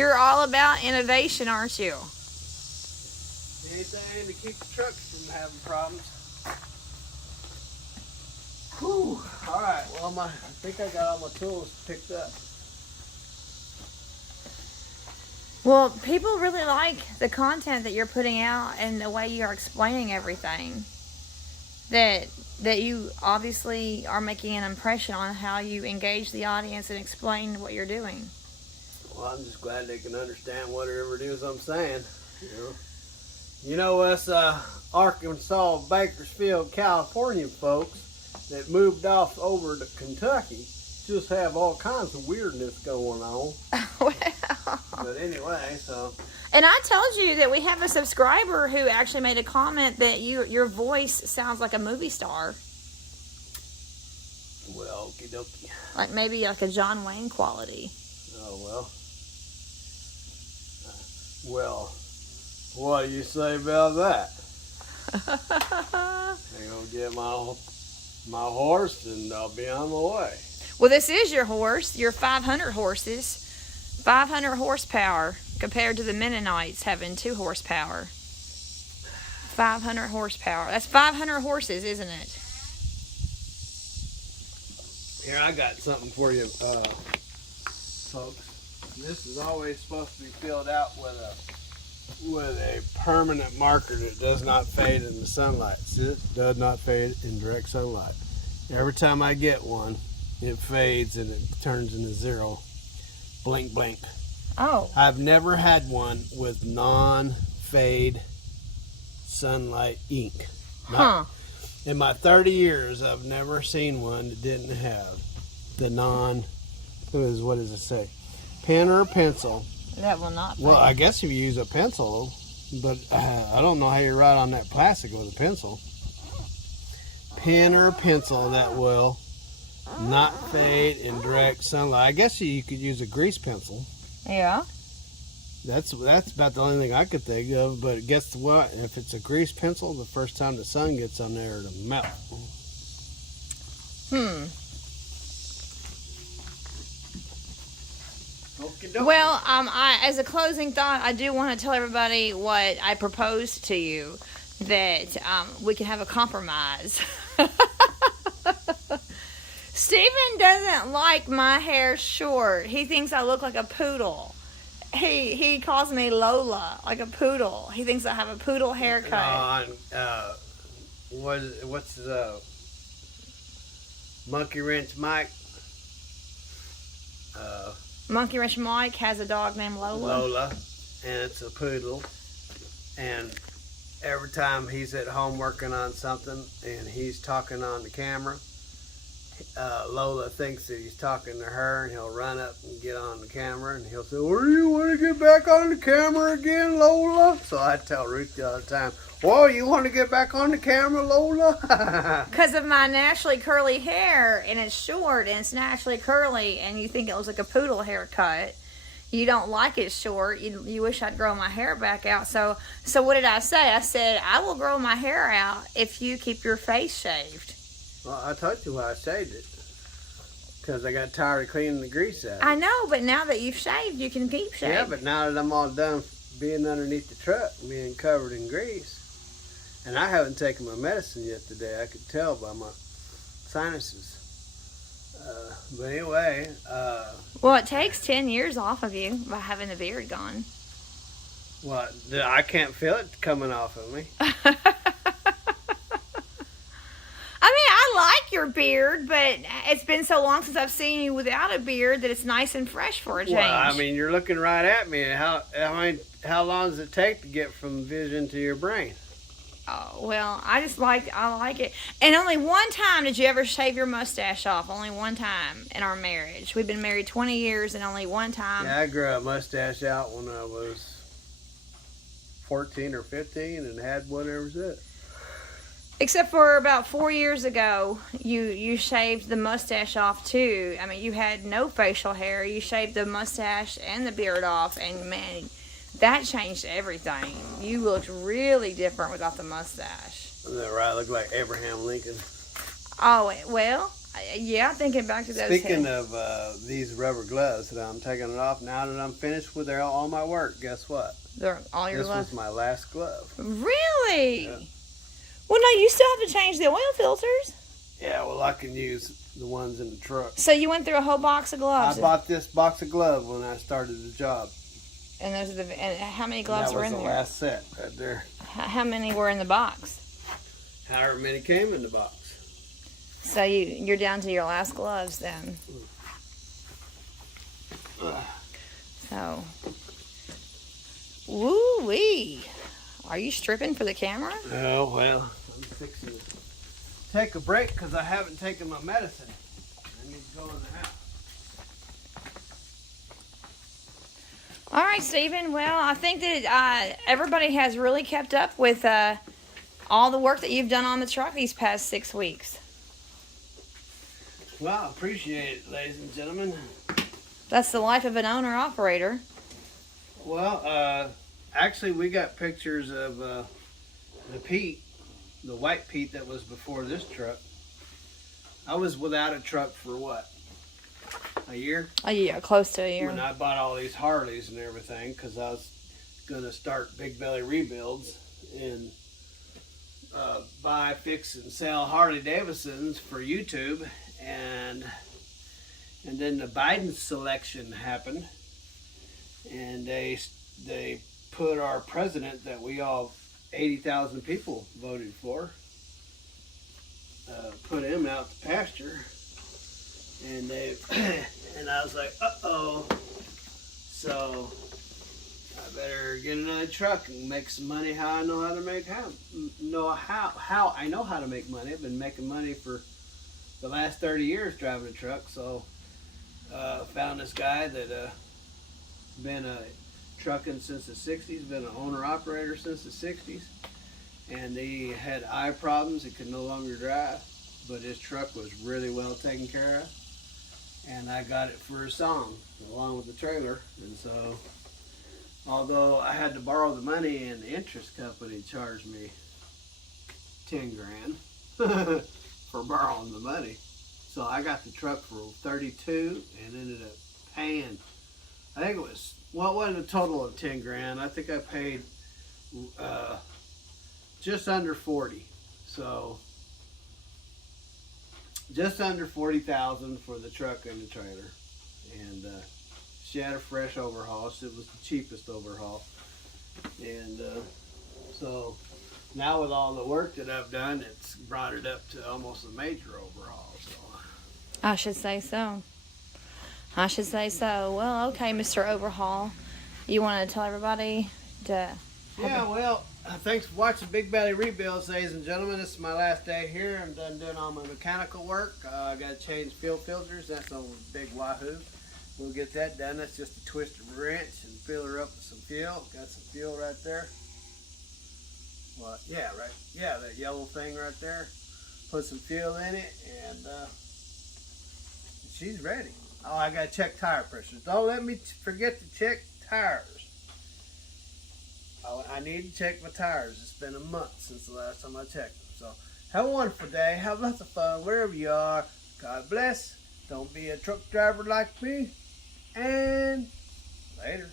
You're all about innovation, aren't you? Anything to keep the trucks from having problems. Whew. All right. Well, I think I got all my tools picked up. Well, people really like the content that you're putting out and the way you're explaining everything. That you obviously are making an impression on how you engage the audience and explain what you're doing. Well, I'm just glad they can understand whatever it is I'm saying. You know us Arkansas, Bakersfield, California folks that moved off over to Kentucky just have all kinds of weirdness going on. Well. But anyway, so. And I told you that we have a subscriber who actually made a comment that your voice sounds like a movie star. Well, okie dokie. Like maybe like a John Wayne quality. Oh, well. Well, what do you say about that? I'm going to get my horse and I'll be on my way. Well, this is your horse. Your 500 horses. 500 horsepower compared to the Mennonites having 2 horsepower. 500 horsepower. That's 500 horses, isn't it? Here, I got something for you, folks. This is always supposed to be filled out with a permanent marker that does not fade in the sunlight. See, it does not fade in direct sunlight. Every time I get one, it fades and it turns into 0. Blink, blink. Oh. I've never had one with non-fade sunlight ink. Huh. In my 30 years, I've never seen one that didn't have the what does it say? Pen or pencil. That will not fade. Well, I guess if you use a pencil, but I don't know how you write on that plastic with a pencil. Pen or pencil that will not fade in direct sunlight. I guess you could use a grease pencil. Yeah. That's about the only thing I could think of. But guess what? If it's a grease pencil, the first time the sun gets on there, it'll melt. Well, as a closing thought, I do want to tell everybody what I proposed to you, that we can have a compromise. Stephen doesn't like my hair short. He thinks I look like a poodle. He calls me Lola, like a poodle. He thinks I have a poodle haircut. What's the Monkey Wrench Mike? Monkey Wrench Mike has a dog named Lola. Lola, and it's a poodle. And every time he's at home working on something and he's talking on the camera, Lola thinks that he's talking to her, and he'll run up and get on the camera, and he'll say, "Well, you want to get back on the camera again, Lola?" So I tell Ruth all the time, "Whoa, you want to get back on the camera, Lola?" Because of my naturally curly hair, and it's short, and it's naturally curly, and you think it looks like a poodle haircut. You don't like it short. You wish I'd grow my hair back out. So what did I say? I said, I will grow my hair out if you keep your face shaved. Well, I told you why I shaved it. Because I got tired of cleaning the grease out. I know, but now that you've shaved, you can keep shaving. Yeah, but now that I'm all done being underneath the truck, being covered in grease, and I haven't taken my medicine yet today. I could tell by my sinuses. But anyway. Well, it takes 10 years off of you by having the beard gone. Well, I can't feel it coming off of me. I mean, I like your beard, but it's been so long since I've seen you without a beard that it's nice and fresh for a change. Well, I mean, you're looking right at me. How long does it take to get from vision to your brain? Oh, well, I like it. And only one time did you ever shave your mustache off. Only one time in our marriage. We've been married 20 years, and only one time. Yeah, I grew a mustache out when I was 14 or 15 and had one ever since. Except for about 4 years ago, you shaved the mustache off too. I mean, you had no facial hair. You shaved the mustache and the beard off, and man, that changed everything. You looked really different without the mustache. Is that right? I look like Abraham Lincoln. Oh, well, Yeah, thinking back to those. Speaking of these rubber gloves that I'm taking it off, now that I'm finished with all my work, guess what? They're all your This gloves. was my last glove. Really? Yeah. Well, no, you still have to change the oil filters. Yeah, well, I can use the ones in the truck. So you went through a whole box of gloves. I bought this box of gloves when I started the job. And those are and how many gloves were in there? That was the last set right there. How many were in the box? However many came in the box. So you're down to your last gloves then. So, woo wee. Are you stripping for the camera? Oh well, I'm fixing to take a break because I haven't taken my medicine. I need to go in the house. All right, Stephen. Well, I think that everybody has really kept up with all the work that you've done on the truck these past 6 weeks. Well, I appreciate it, ladies and gentlemen. That's the life of an owner-operator. Well, actually, we got pictures of the Pete, the white Pete that was before this truck. I was without a truck for what? A year? Oh, yeah, close to a year. When I bought all these Harleys and everything, because I was going to start big belly rebuilds and buy, fix, and sell Harley Davidsons for YouTube. And then the Biden selection happened, and they put our president that we all 80,000 people voted for, put him out to pasture, and and I was like, uh-oh, so I better get another truck and make some money how I know how to make how I know how to make money. I've been making money for the last 30 years driving a truck, so found this guy that been trucking since the 60s, been an owner-operator since the 60s, and he had eye problems. He could no longer drive, but his truck was really well taken care of, and I got it for a song along with the trailer. And so although I had to borrow the money and the interest company charged me 10 grand for borrowing the money, so I got the truck for 32 and ended up paying, I think it was, well, it wasn't a total of 10 grand. I think I paid just under 40. So just under 40,000 for the truck and the trailer. And she had a fresh overhaul. It was the cheapest overhaul. And so now with all the work that I've done, it's brought it up to almost a major overhaul. So I should say so. I should say so. Well, okay, Mr. Overhaul. You want to tell everybody to... Yeah, well, thanks for watching Big Belly Rebuilds, ladies and gentlemen. This is my last day here. I'm done doing all my mechanical work. I got to change fuel filters. That's a big wahoo. We'll get that done. That's just a twist of a wrench and fill her up with some fuel. Got some fuel right there. Well, yeah, right. Yeah, that yellow thing right there. Put some fuel in it, and she's ready. Oh, I got to check tire pressures. Don't let me forget to check tires. Oh, I need to check my tires. It's been a month since the last time I checked them. So have a wonderful day. Have lots of fun wherever you are. God bless. Don't be a truck driver like me. And later.